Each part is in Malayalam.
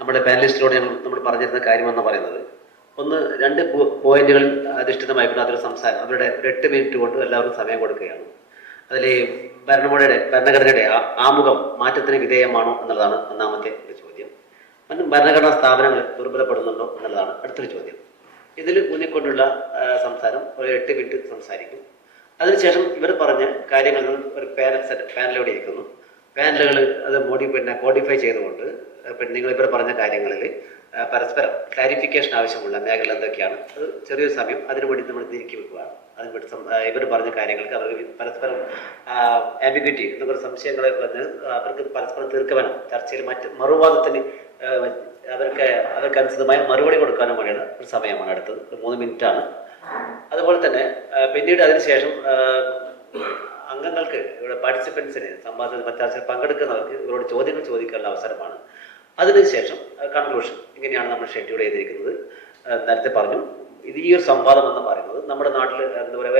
നമ്മുടെ പാനലിസ്റ്റിനോട് നമ്മൾ പറഞ്ഞിരുന്ന കാര്യമെന്ന് പറയുന്നത്, ഒന്ന് രണ്ട് പോയിന്റുകൾ അധിഷ്ഠിതമായിക്കൊണ്ട് അതൊരു സംസാരം അവരുടെ ഒരു 8 മിനിറ്റ് കൊണ്ട് എല്ലാവർക്കും സമയം കൊടുക്കുകയാണ്. അതിൽ ഭരണഘടനയുടെ ആമുഖം മാറ്റത്തിന് വിധേയമാണോ എന്നുള്ളതാണ് ഒന്നാമത്തെ ഒരു ചോദ്യം. ഭരണഘടനാ സ്ഥാപനങ്ങൾ ദുർബലപ്പെടുന്നുണ്ടോ എന്നുള്ളതാണ് അടുത്തൊരു ചോദ്യം. ഇതിൽ ഊന്നിക്കൊണ്ടുള്ള സംസാരം ഒരു 8 മിനിറ്റ് സംസാരിക്കും. അതിനുശേഷം ഇവർ പറഞ്ഞ കാര്യങ്ങളിൽ ഒരു പാനലോടെ ഇരിക്കുന്നു. പാനലുകൾ അത് മോഡിഫൈ ചെയ്തുകൊണ്ട് നിങ്ങൾ ഇവർ പറഞ്ഞ കാര്യങ്ങളിൽ പരസ്പരം ക്ലാരിഫിക്കേഷൻ ആവശ്യമുള്ള മേഖല എന്തൊക്കെയാണ്, അത് ചെറിയൊരു സമയം അതിനു വേണ്ടി നമ്മൾ നീക്കി വെക്കുകയാണ്. അതിനുവേണ്ടി ഇവർ പറഞ്ഞ കാര്യങ്ങൾക്ക് അവർ പരസ്പരം ആംബിഗ്വിറ്റി എന്നൊക്കെ സംശയങ്ങളെ പറഞ്ഞ് അവർക്ക് പരസ്പരം തീർക്കുവാനും ചർച്ചയിൽ മറുവാദത്തിന് അവർക്കനുസൃതമായ മറുപടി കൊടുക്കാനും വേണ്ടിയാണ് ഒരു സമയമാണ് അടുത്തത്. 3 മിനിറ്റാണ്. അതുപോലെ തന്നെ പിന്നീട് അതിനുശേഷം അംഗങ്ങൾക്ക് ഇവിടെ പാർട്ടിസിപ്പൻസിന് ചർച്ചയിൽ പങ്കെടുക്കുന്നവർക്ക് ഇവരോട് ചോദ്യങ്ങൾ ചോദിക്കാനുള്ള അവസരമാണ്. അതിനുശേഷം കൺക്ലൂഷൻ ഇങ്ങനെയാണ് നമ്മൾ ഷെഡ്യൂൾ ചെയ്തിരിക്കുന്നത്. നേരത്തെ പറഞ്ഞു, ഇത് ഈ ഒരു സംവാദം എന്ന് പറയുന്നത് നമ്മുടെ നാട്ടിൽ എന്താ പറയുക,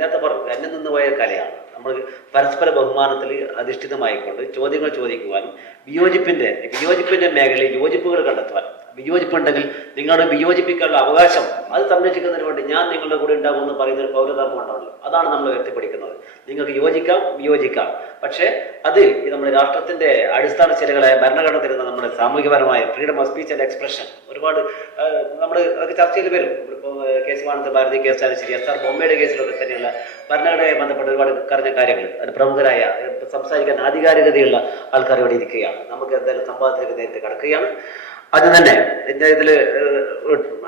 നേരത്തെ പറഞ്ഞു അന്യം നിന്ന് പോയ കലയാണ്. നമ്മൾ പരസ്പര ബഹുമാനത്തിൽ അധിഷ്ഠിതമായിക്കൊണ്ട് ചോദ്യങ്ങൾ ചോദിക്കുവാനും വിയോജിപ്പിന്റെ മേഖലയിൽ യോജിപ്പുകൾ കണ്ടെത്തുവാനും, വിയോജിപ്പുണ്ടെങ്കിൽ നിങ്ങളുടെ വിയോജിപ്പിക്കാനുള്ള അവകാശം അത് സംരക്ഷിക്കുന്നതിന് വേണ്ടി ഞാൻ നിങ്ങളുടെ കൂടെ ഉണ്ടാകുമെന്ന് പറയുന്ന ഒരു പൗരധർമ്മം ഉണ്ടാവുമല്ലോ, അതാണ് നമ്മൾ ഉയർത്തിപ്പിടിക്കുന്നത്. നിങ്ങൾക്ക് യോജിക്കാം, വിയോജിക്കാം, പക്ഷേ അത് നമ്മുടെ രാഷ്ട്രത്തിന്റെ അടിസ്ഥാന ശിലകളായ ഭരണഘടന തരുന്ന നമ്മുടെ സാമൂഹികപരമായ freedom of speech and expression ഒരുപാട് നമ്മൾ ചർച്ചയിൽ വരും. ഇപ്പോൾ കേശവാനന്ദ ഭാരതി കേസാണ് ശരി, SR ബോംബെയുടെ കേസിലൊക്കെ തന്നെയുള്ള ഭരണഘടനയുമായി ബന്ധപ്പെട്ട ഒരുപാട് കറഞ്ഞ കാര്യങ്ങൾ അത് പ്രമുഖരായ സംസാരിക്കാൻ ആധികാരികതയുള്ള ആൾക്കാർ ഇവിടെ ഇരിക്കുകയാണ്. നമുക്ക് എന്തായാലും സംവാദത്തിലേക്ക് നേരിട്ട് കടക്കുകയാണ്. അത് തന്നെ ഇതിൽ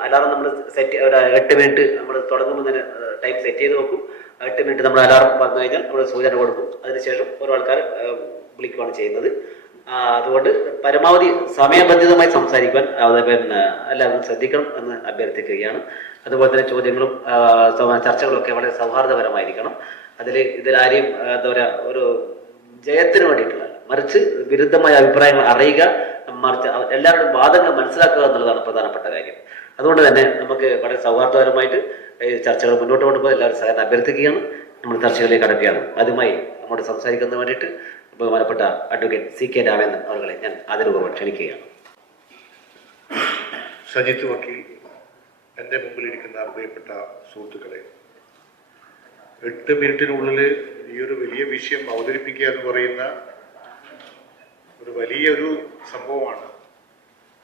അലാറം നമ്മൾ സെറ്റ് ഒരു 8 മിനിറ്റ് നമ്മൾ തുടങ്ങുമ്പോൾ തന്നെ ടൈം സെറ്റ് ചെയ്ത് നോക്കും. 8 മിനിറ്റ് നമ്മൾ അലാറം വന്നു കഴിഞ്ഞാൽ നമ്മൾ സൂചന കൊടുക്കും. അതിനുശേഷം ഓരോ ആൾക്കാർ വിളിക്കുകയാണ് ചെയ്യുന്നത്. അതുകൊണ്ട് പരമാവധി സമയബന്ധിതമായി സംസാരിക്കുവാൻ എല്ലാവരും ശ്രദ്ധിക്കണം എന്ന് അഭ്യർത്ഥിക്കുകയാണ്. അതുപോലെ തന്നെ ചോദ്യങ്ങളും ചർച്ചകളൊക്കെ വളരെ സൗഹാർദ്ദപരമായിരിക്കണം. ഇതിലാരെയും എന്താ പറയുക, ഒരു ജയത്തിന് വേണ്ടിയിട്ടുള്ള, മറിച്ച് വിരുദ്ധമായ അഭിപ്രായങ്ങൾ അറിയുക, മറിച്ച് എല്ലാവരുടെയും വാദങ്ങൾ മനസ്സിലാക്കുക എന്നുള്ളതാണ് പ്രധാനപ്പെട്ട കാര്യം. അതുകൊണ്ട് തന്നെ നമുക്ക് വളരെ സൗഹാർദ്ദപരമായിട്ട് ചർച്ചകൾ മുന്നോട്ട് കൊണ്ടുപോയി എല്ലാവരും സഹായം അഭ്യർത്ഥിക്കുകയാണ്. നമ്മൾ ചർച്ചകളിലേക്ക് കടക്കുകയാണ്. ആദ്യമായി നമ്മോട് സംസാരിക്കുന്നതിന് വേണ്ടിയിട്ട് ബഹുമാനപ്പെട്ട അഡ്വക്കേറ്റ് CK രാമേന്ദ്രൻ അവരെ ഞാൻ ആദരപൂർവ്വം ക്ഷണിക്കുകയാണ്. സജിത്ത് വക്കീൽ, എൻ്റെ മുമ്പിലിരിക്കുന്ന പ്രിയപ്പെട്ട സുഹൃത്തുക്കളെ, 8 മിനിറ്റിനുള്ളിൽ ഈ ഒരു വലിയ വിഷയം അവതരിപ്പിക്കുക എന്ന് പറയുന്ന ഒരു വലിയൊരു സംഭവമാണ്.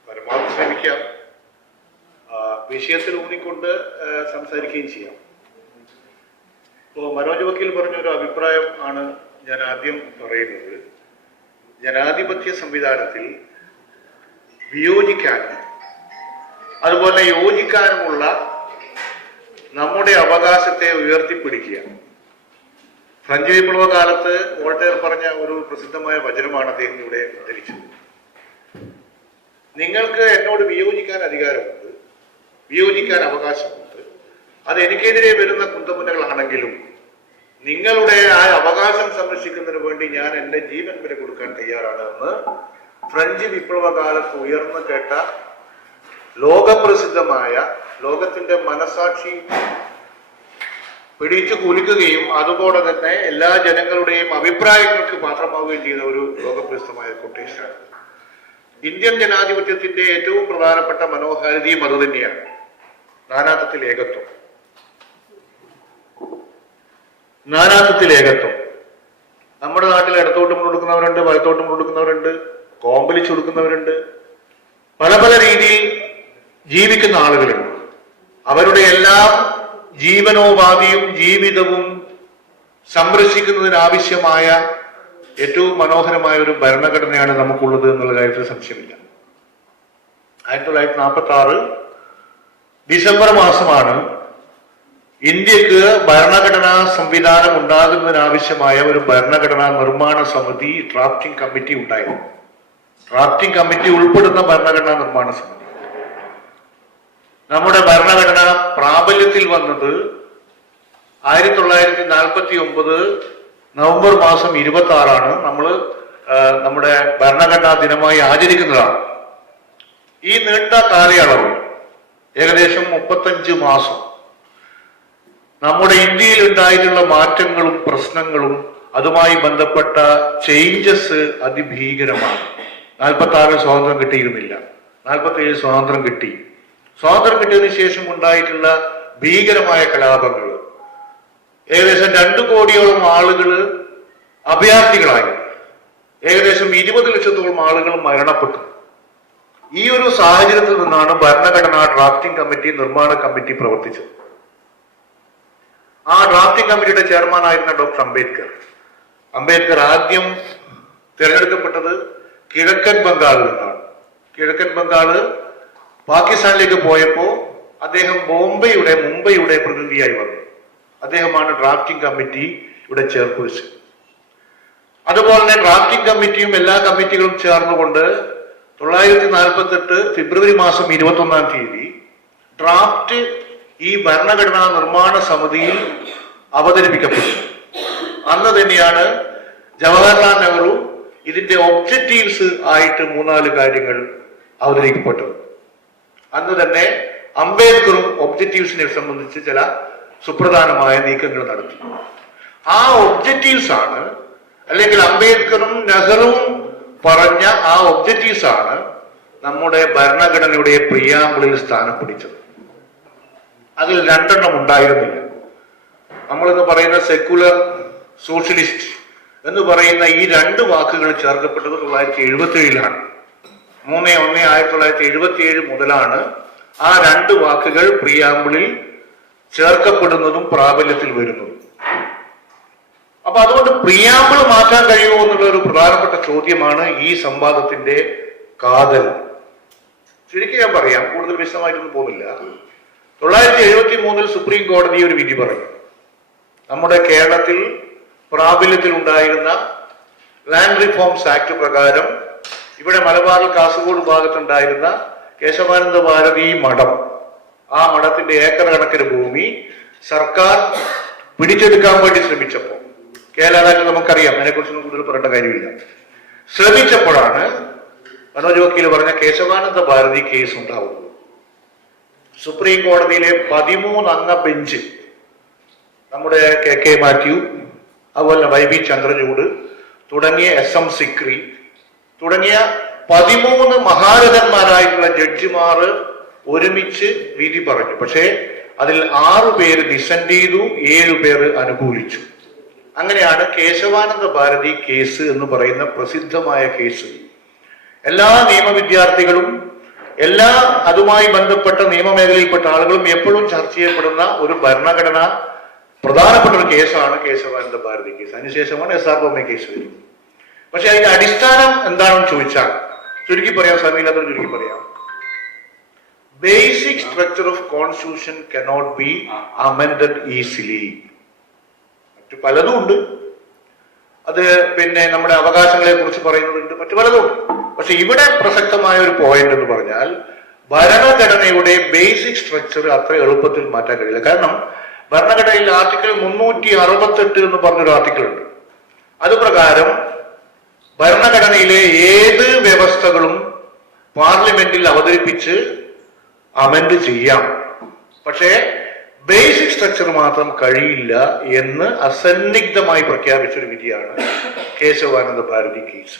പരമാവധി ശ്രമിക്കാം, വിഷയത്തിൽ ഊന്നിക്കൊണ്ട് സംസാരിക്കുകയും ചെയ്യാം. ഇപ്പോൾ മനോജ് വക്കീൽ പറഞ്ഞൊരു അഭിപ്രായം ആണ് ഞാൻ ആദ്യം പറയുന്നത്. ജനാധിപത്യ സംവിധാനത്തിൽ വിയോജിക്കാനും അതുപോലെ യോജിക്കാനുമുള്ള നമ്മുടെ അവകാശത്തെ ഉയർത്തിപ്പിടിക്കുക. ഫ്രഞ്ച് വിപ്ലവ കാലത്ത് വോൾട്ടയർ പറഞ്ഞ ഒരു പ്രസിദ്ധമായ വചനമാണ് അദ്ദേഹം ഇവിടെ ഉദ്ധരിച്ചത്. നിങ്ങൾക്ക് എന്നോട് വിയോജിക്കാൻ അധികാരമുണ്ട്, വിയോജിക്കാൻ അവകാശമുണ്ട്. അത് എനിക്കെതിരെ വരുന്ന കുന്തമുനകളാണെങ്കിലും നിങ്ങളുടെ ആ അവകാശം സംരക്ഷിക്കുന്നതിന് വേണ്ടി ഞാൻ എൻ്റെ ജീവൻ വരെ കൊടുക്കാൻ തയ്യാറാണ് എന്ന് ഫ്രഞ്ച് വിപ്ലവ കാലത്ത് ഉയർന്നു കേട്ട ലോകപ്രസിദ്ധമായ, ലോകത്തിന്റെ മനസാക്ഷി പിടിച്ചു കുലുക്കുകയും അതുപോലെ തന്നെ എല്ലാ ജനങ്ങളുടെയും അഭിപ്രായങ്ങൾക്ക് പാത്രമാവുകയും ചെയ്ത ഒരു ലോകപ്രസിദ്ധമായ കൊട്ടേഷനാണ്. ഇന്ത്യൻ ജനാധിപത്യത്തിന്റെ ഏറ്റവും പ്രധാനപ്പെട്ട മനോഹാരിതയും അതുതന്നെയാണ്, നാനാത്വത്തിൽ ഏകത്വം. നാനാത്വത്തിൽ ഏകത്വം. നമ്മുടെ നാട്ടിൽ ഇടത്തോട്ടും കൊടുക്കുന്നവരുണ്ട്, വലത്തോട്ടും കൊടുക്കുന്നവരുണ്ട്, കോമ്പലിച്ചു കൊടുക്കുന്നവരുണ്ട്, പല പല രീതിയിൽ ജീവിക്കുന്ന ആളുകളുണ്ട്. അവരുടെ എല്ലാം ജീവനോപാധിയും ജീവിതവും സംരക്ഷിക്കുന്നതിനാവശ്യമായ ഏറ്റവും മനോഹരമായ ഒരു ഭരണഘടനയാണ് നമുക്കുള്ളത് എന്നുള്ള കാര്യത്തിൽ സംശയമില്ല. 1946 ഡിസംബർ മാസമാണ് ഇന്ത്യക്ക് ഭരണഘടനാ സംവിധാനം ഉണ്ടാകുന്നതിനാവശ്യമായ ഒരു ഭരണഘടനാ നിർമ്മാണ സമിതി, ഡ്രാഫ്റ്റിംഗ് കമ്മിറ്റി ഉണ്ടായിരുന്നു. ഡ്രാഫ്റ്റിംഗ് കമ്മിറ്റി ഉൾപ്പെടുന്ന ഭരണഘടനാ നിർമ്മാണ സമിതി. നമ്മുടെ ഭരണഘടന പ്രാബല്യത്തിൽ വന്നത് 1949 നവംബർ മാസം 26 നമ്മൾ നമ്മുടെ ഭരണഘടനാ ദിനമായി ആചരിക്കുന്നതാണ്. ഈ നീണ്ട കാലയളവ്, ഏകദേശം 35 മാസം, നമ്മുടെ ഇന്ത്യയിൽ ഉണ്ടായിട്ടുള്ള മാറ്റങ്ങളും പ്രശ്നങ്ങളും അതുമായി ബന്ധപ്പെട്ട ചേഞ്ചസ് അതിഭീകരമാണ്. 46 സ്വാതന്ത്ര്യം കിട്ടിയിരുന്നില്ല, 47 സ്വാതന്ത്ര്യം കിട്ടി. സ്വാതന്ത്ര്യം കിട്ടിയതിനു ശേഷം ഉണ്ടായിട്ടുള്ള ഭീകരമായ കലാപങ്ങൾ, ഏകദേശം 2 കോടിയോളം ആളുകൾ അഭയാർത്ഥികളായി, ഏകദേശം 20 ലക്ഷത്തോളം ആളുകൾ മരണപ്പെട്ടു. ഈ ഒരു സാഹചര്യത്തിൽ നിന്നാണ് ഭരണഘടനാ ഡ്രാഫ്റ്റിംഗ് കമ്മിറ്റി, നിർമ്മാണ കമ്മിറ്റി പ്രവർത്തിച്ചത്. ആ ഡ്രാഫ്റ്റിംഗ് കമ്മിറ്റിയുടെ ചെയർമാനായിരുന്ന ഡോക്ടർ അംബേദ്കർ ആദ്യം തിരഞ്ഞെടുക്കപ്പെട്ടത് കിഴക്കൻ ബംഗാളിൽ നിന്നാണ്. കിഴക്കൻ ബംഗാള് പാകിസ്ഥാനിലേക്ക് പോയപ്പോ അദ്ദേഹം മുംബൈയുടെ പ്രതിനിധിയായി വന്നു. അദ്ദേഹമാണ് ഡ്രാഫ്റ്റിംഗ് കമ്മിറ്റിയുടെ ചെയർപേഴ്സൺ. അതുപോലെ തന്നെ ഡ്രാഫ്റ്റിംഗ് കമ്മിറ്റിയും എല്ലാ കമ്മിറ്റികളും ചേർന്നുകൊണ്ട് 1948 ഫെബ്രുവരി മാസം 21-ാം തീയതി ഡ്രാഫ്റ്റ് ഈ ഭരണഘടനാ നിർമ്മാണ സമിതിയിൽ അവതരിപ്പിക്കപ്പെട്ടു. അന്ന് തന്നെയാണ് ജവഹർലാൽ നെഹ്റു ഇതിന്റെ ഒബ്ജക്റ്റീവ്സ് ആയിട്ട് 3-4 കാര്യങ്ങൾ അവതരിക്കപ്പെട്ടത്. അന്ന് തന്നെ അംബേദ്കറും ഒബ്ജക്റ്റീവ്സിനെ സംബന്ധിച്ച് ചില സുപ്രധാനമായ നീക്കങ്ങൾ നടത്തി. ആ ഒബ്ജക്റ്റീവ്സ് ആണ്, അല്ലെങ്കിൽ അംബേദ്കറും നെഹ്റുവും പറഞ്ഞ ആ ഒബ്ജക്റ്റീവ്സ് ആണ് നമ്മുടെ ഭരണഘടനയുടെ പ്രിയാമ്പിളിൽ സ്ഥാനം പിടിച്ചത്. അതിൽ 2 എണ്ണം ഉണ്ടായിരുന്നില്ല. നമ്മളിന്ന് പറയുന്ന സെക്യുലർ, സോഷ്യലിസ്റ്റ് എന്ന് പറയുന്ന ഈ 2 വാക്കുകൾ ചേർക്കപ്പെട്ടത് 1977-ലാണ്. 3/1/1977 മുതലാണ് ആ 2 വാക്കുകൾ പ്രിയാമ്പിളിൽ ചേർക്കപ്പെടുന്നതും പ്രാബല്യത്തിൽ വരുന്നതും. അപ്പൊ അതുകൊണ്ട് പ്രിയാമ്പിൾ മാറ്റാൻ കഴിയുമോ എന്നുള്ള ഒരു പ്രധാനപ്പെട്ട ചോദ്യമാണ് ഈ സംവാദത്തിന്റെ കാതൽ. ചുരുക്കി ഞാൻ പറയാം, കൂടുതൽ വിശദമായിട്ടൊന്നും പോകുന്നില്ല. 1973 സുപ്രീം കോടതി ഒരു വിധി പറഞ്ഞു. നമ്മുടെ കേരളത്തിൽ പ്രാബല്യത്തിൽ ഉണ്ടായിരുന്ന ലാൻഡ് റിഫോംസ് ആക്ട് പ്രകാരം ഇവിടെ മലബാറിൽ കാസർഗോഡ് ഭാഗത്തുണ്ടായിരുന്ന കേശവാനന്ദ ഭാരതി മഠം, ആ മഠത്തിന്റെ ഏക്കർ കണക്കിന് ഭൂമി സർക്കാർ പിടിച്ചെടുക്കാൻ വേണ്ടി ശ്രമിച്ചപ്പോൾ, കേരളത്തിൽ നമുക്കറിയാം, അതിനെക്കുറിച്ചൊന്നും കൂടുതൽ പറയേണ്ട കാര്യമില്ല, ശ്രമിച്ചപ്പോഴാണ് മനോജ് വക്കീൽ പറഞ്ഞ കേശവാനന്ദ ഭാരതി കേസ് ഉണ്ടാവുന്നത്. സുപ്രീം കോടതിയിലെ 13 അംഗ ബെഞ്ച്, നമ്മുടെ കെ മാത്യു, അതുപോലെ YB ചന്ദ്രചൂഡ് തുടങ്ങിയ SM സിക്രി തുടങ്ങിയ 13 മഹാരഥന്മാരായിട്ടുള്ള ജഡ്ജിമാർ ഒരുമിച്ച് വിധി പറഞ്ഞു. പക്ഷേ അതിൽ 6 പേര് ഡിസെന്റ് ചെയ്തു, 7 പേര് അനുകൂലിച്ചു. അങ്ങനെയാണ് കേശവാനന്ദ ഭാരതി കേസ് എന്ന് പറയുന്ന പ്രസിദ്ധമായ കേസ്. എല്ലാ നിയമ വിദ്യാർത്ഥികളും എല്ലാ അതുമായി ബന്ധപ്പെട്ട നിയമമേഖലയിൽപ്പെട്ട ആളുകളും എപ്പോഴും ചർച്ച ചെയ്യപ്പെടുന്ന ഒരു ഭരണഘടന പ്രധാനപ്പെട്ട ഒരു കേസാണ് കേശവാനന്ദ ഭാരതി കേസ്. അതിനുശേഷമാണ് SR ബൊമ്മ കേസ് വരുന്നത്. പക്ഷെ അതിന്റെ അടിസ്ഥാനം എന്താണെന്ന് ചോദിച്ചാൽ, ചുരുക്കി പറയാം, സമയമില്ലാത്ത ചുരുക്കി പറയാം, basic structure of constitution cannot be amended easily. മറ്റു പലതും ഉണ്ട്, അത് പിന്നെ നമ്മുടെ അവകാശങ്ങളെ കുറിച്ച് പറയുന്നതുണ്ട്, മറ്റു പലതും ഉണ്ട്. പക്ഷെ ഇവിടെ പ്രസക്തമായ ഒരു പോയിന്റ് എന്ന് പറഞ്ഞാൽ ഭരണഘടനയുടെ ബേസിക് സ്ട്രക്ചർ അത്ര എളുപ്പത്തിൽ മാറ്റാൻ കഴിയില്ല. കാരണം ഭരണഘടനയിൽ ആർട്ടിക്കിൾ 368 എന്ന് പറഞ്ഞൊരു ആർട്ടിക്കിൾ ഉണ്ട്. അത് പ്രകാരം ഭരണഘടനയിലെ ഏത് വ്യവസ്ഥകളും പാർലമെന്റിൽ അവതരിപ്പിച്ച് അമെൻഡ് ചെയ്യാം, പക്ഷേ ബേസിക് സ്ട്രക്ചർ മാത്രം കഴിയില്ല എന്ന് അസന്നിഗ്ധമായി പ്രഖ്യാപിച്ചൊരു വിധിയാണ് കേശവാനന്ദ ഭാരതി കേസ്.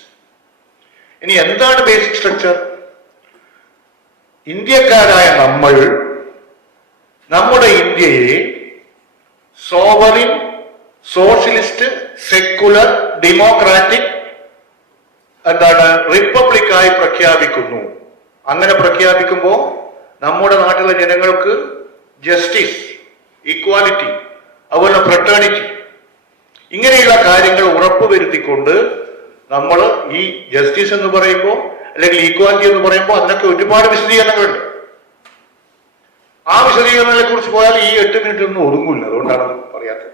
ഇനി എന്താണ് ബേസിക് സ്ട്രക്ചർ? ഇന്ത്യക്കാരായ നമ്മൾ നമ്മുടെ ഇന്ത്യയെ സോവറിൻ, സോഷ്യലിസ്റ്റ്, സെക്കുലർ, ഡെമോക്രാറ്റിക് റിപ്പബ്ലിക്കായി പ്രഖ്യാപിക്കുന്നു. അങ്ങനെ പ്രഖ്യാപിക്കുമ്പോൾ നമ്മുടെ നാട്ടിലെ ജനങ്ങൾക്ക് ജസ്റ്റിസ്, ഈക്വാലിറ്റി, അതുപോലെ ഫ്രട്ടേണിറ്റി, ഇങ്ങനെയുള്ള കാര്യങ്ങൾ ഉറപ്പുവരുത്തിക്കൊണ്ട് നമ്മൾ ഈ ജസ്റ്റിസ് എന്ന് പറയുമ്പോൾ അല്ലെങ്കിൽ ഈക്വാലിറ്റി എന്ന് പറയുമ്പോൾ അതിനൊക്കെ ഒരുപാട് വിശദീകരണങ്ങളുണ്ട്. ആ വിശദീകരണങ്ങളെ കുറിച്ച് പോയാൽ ഈ 8 മിനിറ്റ് ഒന്നും ഒതുങ്ങില്ല, അതുകൊണ്ടാണ് പറയാത്തത്.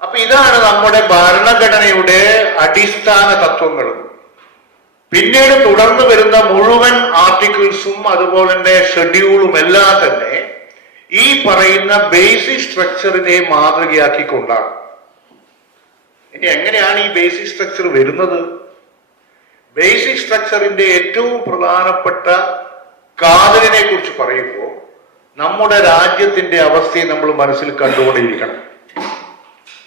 അപ്പൊ ഇതാണ് നമ്മുടെ ഭരണഘടനയുടെ അടിസ്ഥാന തത്വങ്ങൾ. പിന്നീട് തുടർന്ന് വരുന്ന മുഴുവൻ ആർട്ടിക്കിൾസും അതുപോലെ തന്നെ ഷെഡ്യൂളും എല്ലാം തന്നെ ഈ പറയുന്ന ബേസിക് സ്ട്രക്ചറിനെ മാതൃകയാക്കിക്കൊണ്ടാണ്. ഇനി എങ്ങനെയാണ് ഈ ബേസിക് സ്ട്രക്ചർ വരുന്നത്? ബേസിക് സ്ട്രക്ചറിന്റെ ഏറ്റവും പ്രധാനപ്പെട്ട കാതലിനെ കുറിച്ച് പറയുമ്പോൾ നമ്മുടെ രാജ്യത്തിന്റെ അവസ്ഥയെ നമ്മൾ മനസ്സിൽ കണ്ടുകൊണ്ടേയിരിക്കണം.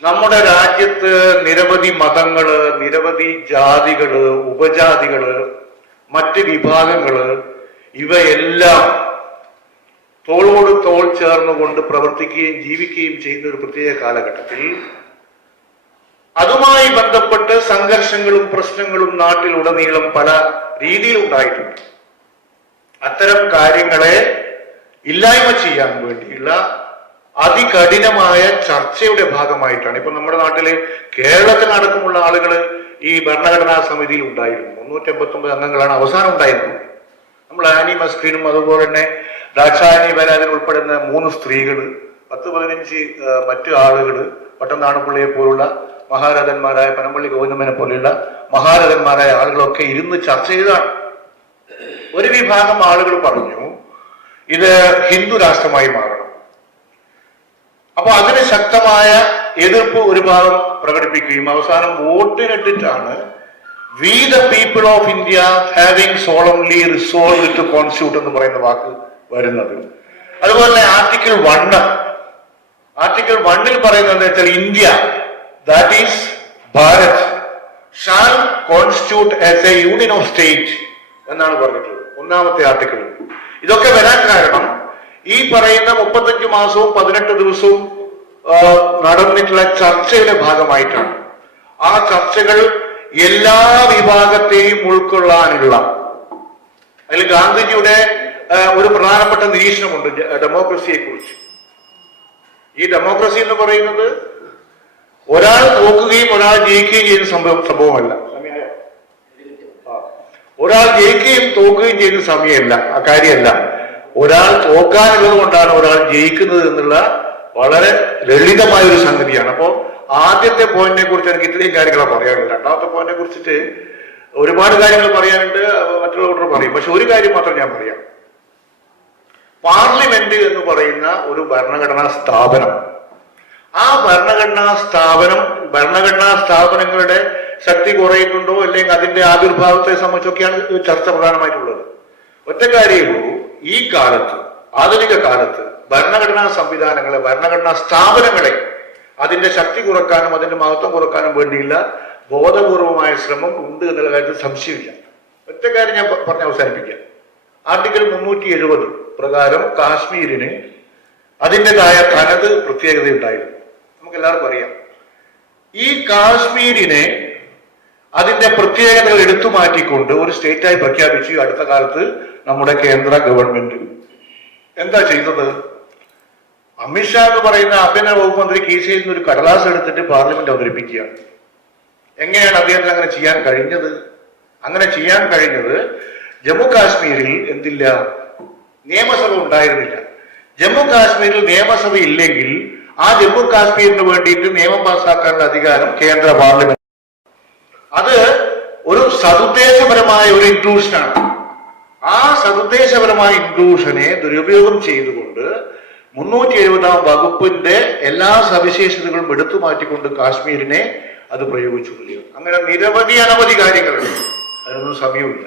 നമ്മുടെ രാജ്യത്ത് നിരവധി മതങ്ങള്, നിരവധി ജാതികള്, ഉപജാതികള്, മറ്റ് വിഭാഗങ്ങള്, ഇവയെല്ലാം തോളോട് തോൾ ചേർന്നുകൊണ്ട് പ്രവർത്തിക്കുകയും ജീവിക്കുകയും ചെയ്യുന്ന ഒരു പ്രത്യേക കാലഘട്ടത്തിൽ അതുമായി ബന്ധപ്പെട്ട് സംഘർഷങ്ങളും പ്രശ്നങ്ങളും നാട്ടിലുടനീളം പല രീതിയിൽ ഉണ്ടായിട്ടുണ്ട്. അത്തരം കാര്യങ്ങളെ ഇല്ലായ്മ ചെയ്യാൻ വേണ്ടിയുള്ള അതികഠിനമായ ചർച്ചയുടെ ഭാഗമായിട്ടാണ് ഇപ്പൊ നമ്മുടെ നാട്ടില് കേരളത്തിലടക്കമുള്ള ആളുകൾ ഈ ഭരണഘടനാ സമിതിയിൽ ഉണ്ടായിരുന്നു. 389 അംഗങ്ങളാണ് അവസാനം ഉണ്ടായിരുന്നത്. നമ്മൾ ആനി മസ്കിനും അതുപോലെ തന്നെ ദാക്ഷായണി വരാതിൽ ഉൾപ്പെടുന്ന 3 സ്ത്രീകൾ, 10-15 മറ്റു ആളുകൾ, പട്ടംനാണപ്പിള്ളിയെ പോലുള്ള മഹാരഥന്മാരായ പനമ്പള്ളി ഗോവിന്ദമ്മനെ പോലെയുള്ള മഹാരഥന്മാരായ ആളുകളൊക്കെ ഇരുന്ന് ചർച്ച ചെയ്താണ്. ഒരു വിഭാഗം ആളുകൾ പറഞ്ഞു ഇത് ഹിന്ദു രാഷ്ട്രമായി മാറണം. അപ്പൊ അതിന് ശക്തമായ എതിർപ്പ് ഒരു ഭാഗം പ്രകടിപ്പിക്കുകയും അവസാനം വോട്ടിനിട്ടിട്ടാണ് we the people of India having solemnly resolve to constitute എന്ന് പറയുന്ന വാക്ക് വരുന്നത്. അതുപോലെ തന്നെ ആർട്ടിക്കിൾ 1 പറയുന്നത് എന്താ വെച്ചാൽ India that is Bharat shall constitute as A union of state എന്നാണ് പറഞ്ഞിട്ടുള്ളത് 1ാമത്തെ ആർട്ടിക്കിൾ. ഇതൊക്കെ വരാൻ കാരണം ഈ പറയുന്ന 35 മാസവും 18 ദിവസവും നടന്നിട്ടുള്ള ചർച്ചയുടെ ഭാഗമായിട്ടാണ്. ആ ചർച്ചകൾ എല്ലാ വിഭാഗത്തെയും ഉൾക്കൊള്ളാനുള്ള, അതിൽ ഗാന്ധിജിയുടെ ഒരു പ്രധാനപ്പെട്ട നിരീക്ഷണമുണ്ട് ഡെമോക്രസിയെ കുറിച്ച്. ഈ ഡെമോക്രസി എന്ന് പറയുന്നത് ഒരാൾ തോക്കുകയും ഒരാൾ ജയിക്കുകയും ചെയ്യുന്ന സംഭവമല്ല. ഒരാൾ ജയിക്കുകയും തോക്കുകയും ചെയ്യുന്ന സമയമല്ല, ആ കാര്യമല്ല. ഒരാൾ തോക്കാനുള്ളത് കൊണ്ടാണ് ഒരാൾ ജയിക്കുന്നത് എന്നുള്ള വളരെ ലളിതമായ ഒരു സംഗതിയാണ്. അപ്പോ ആദ്യത്തെ പോയിന്റിനെ കുറിച്ച് എനിക്ക് ഇത്രയും കാര്യങ്ങൾ പറയാനുണ്ട്. 2ാമത്തെ പോയിന്റിനെ കുറിച്ചിട്ട് ഒരുപാട് കാര്യങ്ങൾ പറയാനുണ്ട്, മറ്റുള്ളവർ പറയും. പക്ഷെ ഒരു കാര്യം മാത്രം ഞാൻ പറയാം. പാർലമെന്റ് എന്ന് പറയുന്ന ഒരു ഭരണഘടനാ സ്ഥാപനം, ആ ഭരണഘടനാ സ്ഥാപനങ്ങളുടെ ശക്തി കുറയുന്നുണ്ടോ അല്ലെങ്കിൽ അതിന്റെ ആവിർഭാവത്തെ സംബന്ധിച്ചൊക്കെയാണ് ചർച്ച പ്രധാനമായിട്ടുള്ളത്. ഒറ്റ കാര്യമുള്ളൂ, ഈ കാലത്ത്, ആധുനിക കാലത്ത് ഭരണഘടനാ സംവിധാനങ്ങളെ, ഭരണഘടനാ സ്ഥാപനങ്ങളെ അതിന്റെ ശക്തി കുറക്കാനും അതിന്റെ മഹത്വം കുറക്കാനും വേണ്ടിയുള്ള ബോധപൂർവമായ ശ്രമം ഉണ്ട് എന്നുള്ള കാര്യത്തിൽ സംശയമില്ല. ഒറ്റ കാര്യം ഞാൻ പറഞ്ഞ് അവസാനിപ്പിക്കാം. ആർട്ടിക്കിൾ 370 പ്രകാരം കാശ്മീരിന് അതിൻ്റെതായ തനത് പ്രത്യേകതയുണ്ടായിരുന്നു. നമുക്ക് എല്ലാവർക്കും അറിയാം. ഈ കാശ്മീരിനെ അതിന്റെ പ്രത്യേകതകൾ എടുത്തു മാറ്റിക്കൊണ്ട് ഒരു സ്റ്റേറ്റായി പ്രഖ്യാപിച്ചു അടുത്ത കാലത്ത് നമ്മുടെ കേന്ദ്ര ഗവൺമെന്റ്. എന്താ ചെയ്തത്? അമിത്ഷാ എന്ന് പറയുന്ന ആഭ്യന്തര വകുപ്പ് മന്ത്രി കീശയിൽ നിന്ന് ഒരു കടലാസ് എടുത്തിട്ട് പാർലമെന്റ് അവതരിപ്പിക്കുകയാണ്. എങ്ങനെയാണ് അദ്ദേഹത്തിന് അങ്ങനെ ചെയ്യാൻ കഴിഞ്ഞത്? അങ്ങനെ ചെയ്യാൻ കഴിഞ്ഞത് ജമ്മു കാശ്മീരിൽ എന്തില്ല, നിയമസഭ ഉണ്ടായിരുന്നില്ല. ജമ്മു കാശ്മീരിൽ നിയമസഭ ഇല്ലെങ്കിൽ ആ ജമ്മു കാശ്മീരിന് വേണ്ടിയിട്ട് നിയമം പാസ്സാക്കാനുള്ള അധികാരം കേന്ദ്ര പാർലമെന്റ്. അത് ഒരു സതുദ്ദേശപരമായ ഒരു ഇൻക്ലൂഷനാണ്. ആ സതുദ്ദേശപരമായ ഇൻക്ലൂഷനെ ദുരുപയോഗം ചെയ്തുകൊണ്ട് 370 വകുപ്പിന്റെ എല്ലാ സവിശേഷതകളും എടുത്തു മാറ്റിക്കൊണ്ട് കാശ്മീരിനെ അത് പ്രയോഗിച്ചു. അങ്ങനെ നിരവധി അനവധി കാര്യങ്ങളുണ്ട്. അതിനൊന്നും സമയമില്ല.